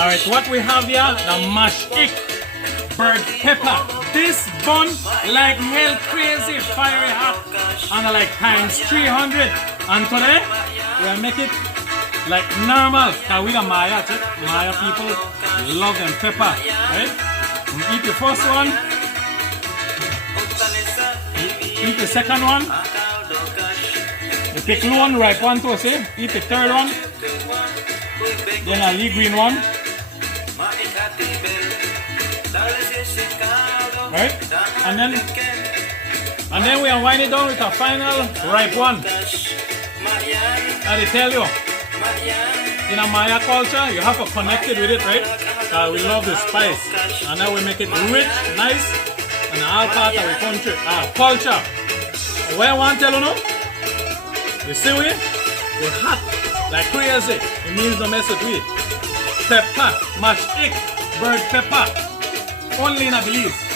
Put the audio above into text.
Alright, what we have here, the mashed ick bird pepper. This bun like hell crazy, fiery hot, and like times 300. And today, we'll make it like normal. Cause we the Maya, check. Maya people love them pepper, right? We eat the first one, eat the second one, you pick one, ripe one to say, eat the third one, then a leaf green one. Right? And then we unwind it down with a final ripe one. I tell you, in a Maya culture, you have to connect it with it, right? We love the spice. And now we make it rich, nice, and all part of the country, culture. What I want to tell you now, you see we hot like crazy. It means don't mess with we. Pepper, mashed egg, bird pepper. Only in a Belize.